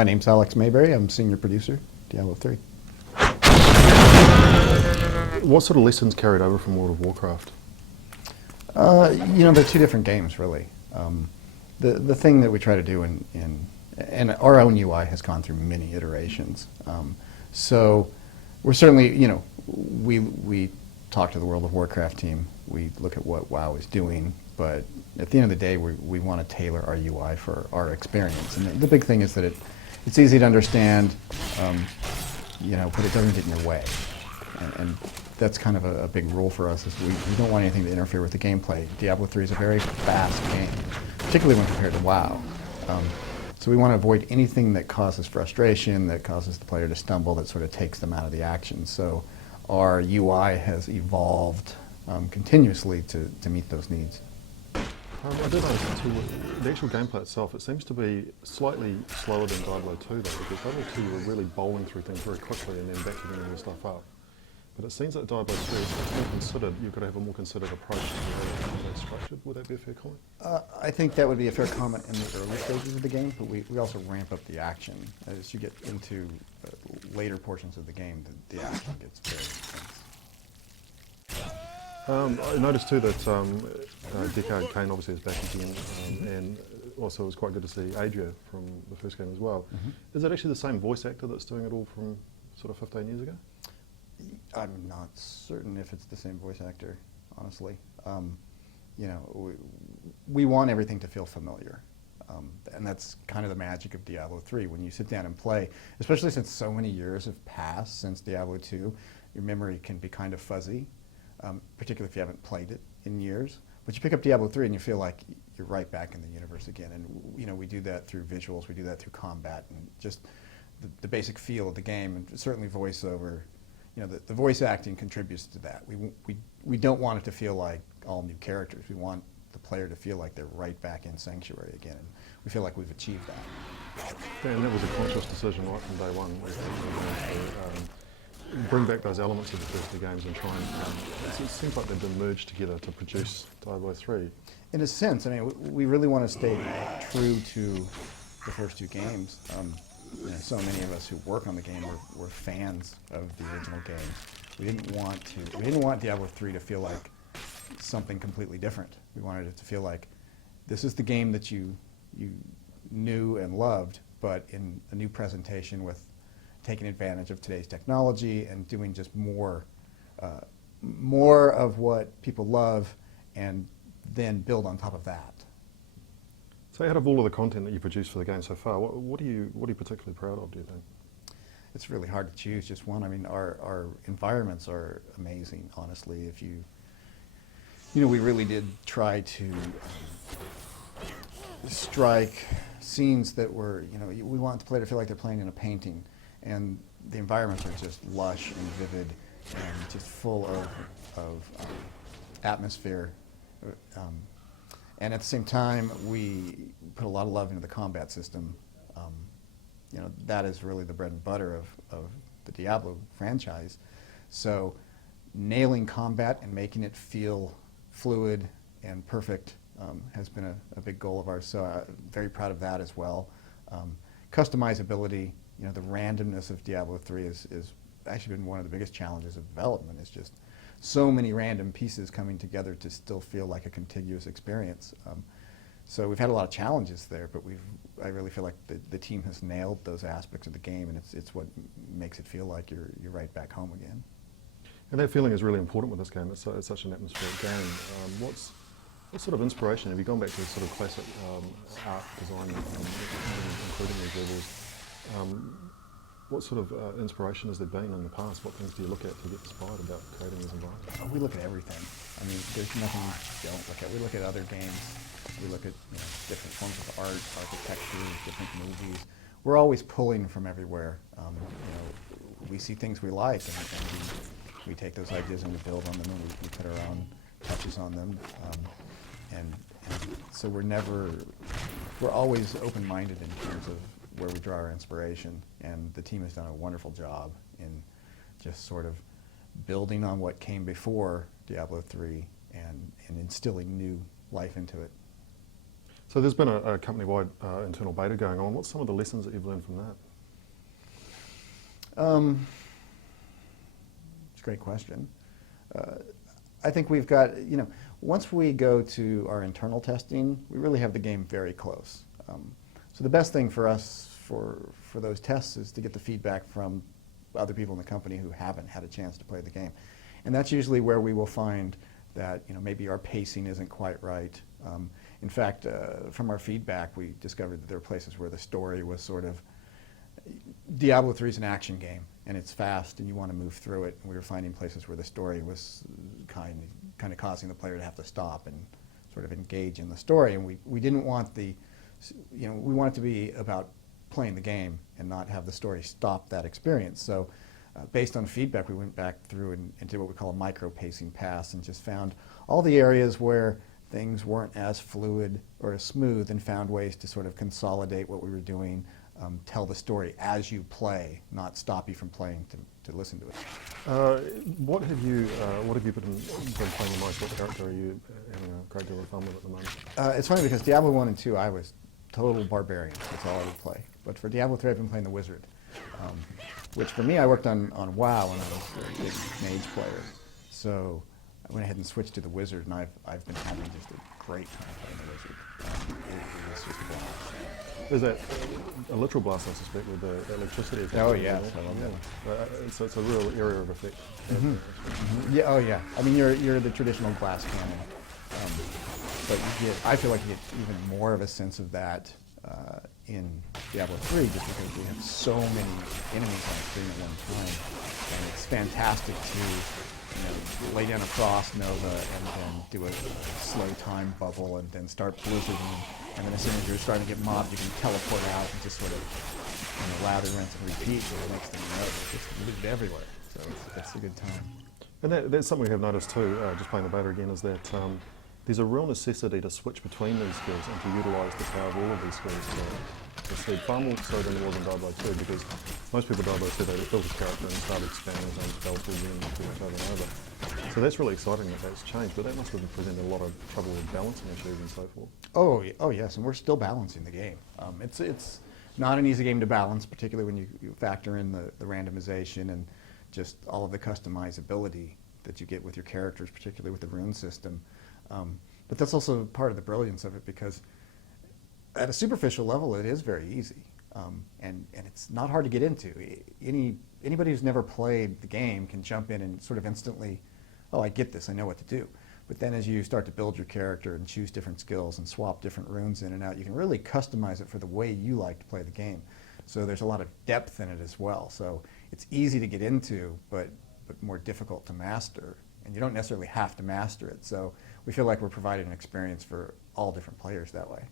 My name's Alex Mayberry. I'm senior producer, Diablo III. What sort of lessons carried over from World of Warcraft? They're two different games, really. The thing that we try to do and our own UI has gone through many iterations. So we're certainly, we talk to the World of Warcraft team. We look at what WoW is doing, but at the end of the day, we want to tailor our UI for our experience. And the big thing is that it's easy to understand, but it doesn't get in your way. And that's kind of a big rule for us, is we don't want anything to interfere with the gameplay. Diablo III is a very fast game, particularly when compared to WoW. So we want to avoid anything that causes frustration, that causes the player to stumble, that sort of takes them out of the action. So our UI has evolved continuously to meet those needs. I did notice too, the actual gameplay itself, it seems to be slightly slower than Diablo 2 though, because Diablo 2 you were really bowling through things very quickly and then backing all the stuff up. But it seems that Diablo 3 is more considered, you've got to have a more considered approach to the way it's structured. Would that be a fair comment? I think that would be a fair comment in the early stages of the game, but we also ramp up the action. As you get into later portions of the game, the action gets very intense. I noticed too that Deckard Cain obviously is back again, and also it was quite good to see Adria from the first game as well. Mm-hmm. Is it actually the same voice actor that's doing it all from sort of 15 years ago? I'm not certain if it's the same voice actor, honestly. We want everything to feel familiar. And that's kind of the magic of Diablo 3. When you sit down and play, especially since so many years have passed since Diablo 2, your memory can be kind of fuzzy, particularly if you haven't played it in years. But you pick up Diablo 3 and you feel like you're right back in the universe again. And we do that through visuals, we do that through combat, and just the basic feel of the game, and certainly voiceover. The voice acting contributes to that. We don't want it to feel like all new characters. We want the player to feel like they're right back in Sanctuary again, and we feel like we've achieved that. And that was a conscious decision right from day one, to bring back those elements of the first two games and try and, it seems like they've been merged together to produce Diablo 3. In a sense, we really want to stay true to the first two games. So many of us who work on the game were fans of the original game. We didn't want Diablo 3 to feel like something completely different. We wanted it to feel like this is the game that you knew and loved, but in a new presentation with taking advantage of today's technology and doing just more of what people love, and then build on top of that. So out of all of the content that you've produced for the game so far, what are you particularly proud of, do you think? It's really hard to choose just one. Our environments are amazing, honestly. If we really did try to strike scenes that were, we want the player to feel like they're playing in a painting, and the environments are just lush and vivid and just full of atmosphere. And at the same time, we put a lot of love into the combat system. That is really the bread and butter of the Diablo franchise. So nailing combat and making it feel fluid and perfect has been a big goal of ours. So I'm very proud of that as well. Customizability, the randomness of Diablo 3 is actually been one of the biggest challenges of development. It's just so many random pieces coming together to still feel like a contiguous experience. So we've had a lot of challenges there, but I really feel like the team has nailed those aspects of the game, and it's what makes it feel like you're right back home again. And that feeling is really important with this game. It's such an atmospheric game. What sort of inspiration, have you gone back to sort of classic art design, including these levels? What sort of inspiration has there been in the past? What things do you look at to get inspired about creating these environments? We look at everything. There's nothing we don't look at. We look at other games. We look at different forms of art, architecture, different movies. We're always pulling from everywhere. We see things we like, and we take those ideas and we build on them, and we put our own touches on them. And so we're always open-minded in terms of where we draw our inspiration, and the team has done a wonderful job in just sort of building on what came before Diablo 3 and instilling new life into it. So there's been a company-wide internal beta going on. What's some of the lessons that you've learned from that? It's a great question. I think we've got, once we go to our internal testing, we really have the game very close. So the best thing for us for those tests is to get the feedback from other people in the company who haven't had a chance to play the game. And that's usually where we will find that maybe our pacing isn't quite right. In fact, from our feedback, we discovered that there are places where the story was sort of, Diablo III is an action game, and it's fast, and you want to move through it. And we were finding places where the story was kind of causing the player to have to stop and sort of engage in the story. And we didn't want we want it to be about playing the game and not have the story stop that experience. So based on feedback, we went back through and did what we call a micro-pacing pass and just found all the areas where things weren't as fluid or as smooth and found ways to sort of consolidate what we were doing, tell the story as you play, not stop you from playing to listen to it. What have you been playing the most? What character are you having a great deal of fun with at the moment? It's funny because Diablo 1 and 2, I was total barbarian. That's all I would play. But for Diablo 3, I've been playing the wizard, which for me, I worked on WoW when I was a big mage player. So I went ahead and switched to the wizard, and I've been having just a great time playing the wizard. It was just a blast. Is that a literal blast, I suspect, with the electricity? Oh, yes, I love that. So it's a real area of effect. Mm-hmm. Mm-hmm. Yeah, oh, yeah. I mean, you're the traditional glass cannon, but I feel like you get even more of a sense of that in Diablo 3, just because we have so many enemies on the screen at one time, and it's fantastic to lay down a frost nova and then do a slow time bubble and then start blizzarding, and then as soon as you're starting to get mobbed, you can teleport out and just sort of lather, rinse, and repeat, and the next thing you know, it's just loot everywhere. So it's a good time. And that's something we have noticed too, just playing the beta again, is that there's a real necessity to switch between these skills and to utilise the power of all of these skills to proceed, far more so than it was in Diablo 2, because most people in Diablo 2, they built a character and started expanding his own spell pool and do it over and over. So that's really exciting that that's changed, but that must have presented a lot of trouble with balancing issues and so forth. Oh yes, and we're still balancing the game. It's not an easy game to balance, particularly when you factor in the randomization and just all of the customizability that you get with your characters, particularly with the rune system. But that's also part of the brilliance of it, because at a superficial level, it is very easy, and it's not hard to get into. Anybody who's never played the game can jump in and sort of instantly, oh, I get this, I know what to do. But then as you start to build your character and choose different skills and swap different runes in and out, you can really customize it for the way you like to play the game. So there's a lot of depth in it as well. So it's easy to get into, but more difficult to master. And you don't necessarily have to master it. So we feel like we're providing an experience for all different players that way.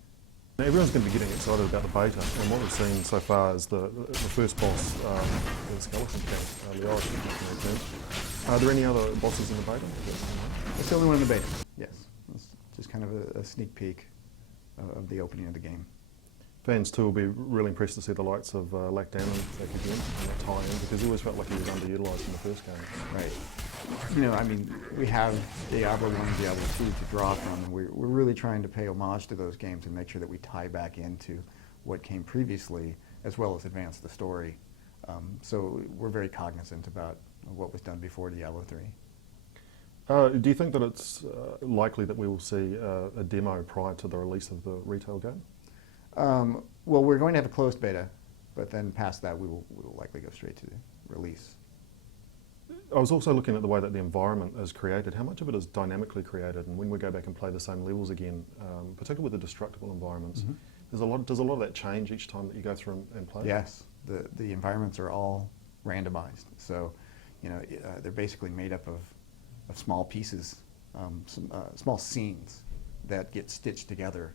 Now, everyone's going to be getting excited about the beta, and what we've seen so far is the first boss, the skeleton king, the origin. Are there any other bosses in the beta? It's the only one in the beta, yes. It's just kind of a sneak peek of the opening of the game. Fans too will be really impressed to see the likes of Lack Damon back again and that tie-in, because he always felt like he was underutilised in the first game. Right. I mean, we have Diablo 1 and Diablo 2 to draw from, and we're really trying to pay homage to those games and make sure that we tie back into what came previously, as well as advance the story. So we're very cognizant about what was done before Diablo 3. Do you think that it's likely that we will see a demo prior to the release of the retail game? Well, we're going to have a closed beta, but then past that we will likely go straight to the release. I was also looking at the way that the environment is created. How much of it is dynamically created? And when we go back and play the same levels again, particularly with the destructible environments, does a lot of that change each time that you go through and play? Yes, the environments are all randomized. So, they're basically made up of small pieces, small scenes that get stitched together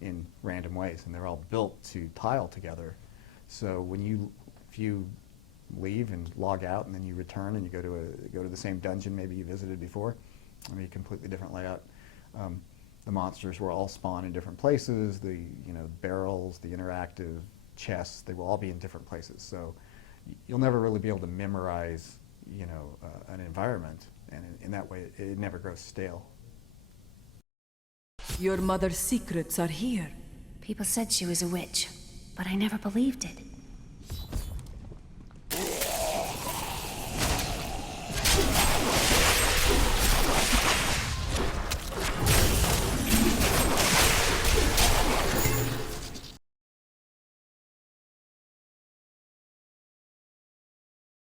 in random ways, and they're all built to tile together. So if you leave and log out, and then you return and you go to the same dungeon maybe you visited before, I mean, a completely different layout. The monsters will all spawn in different places. The barrels, the interactive chests, they will all be in different places. So you'll never really be able to memorize an environment, and in that way it never grows stale. Your mother's secrets are here. People said she was a witch, but I never believed it.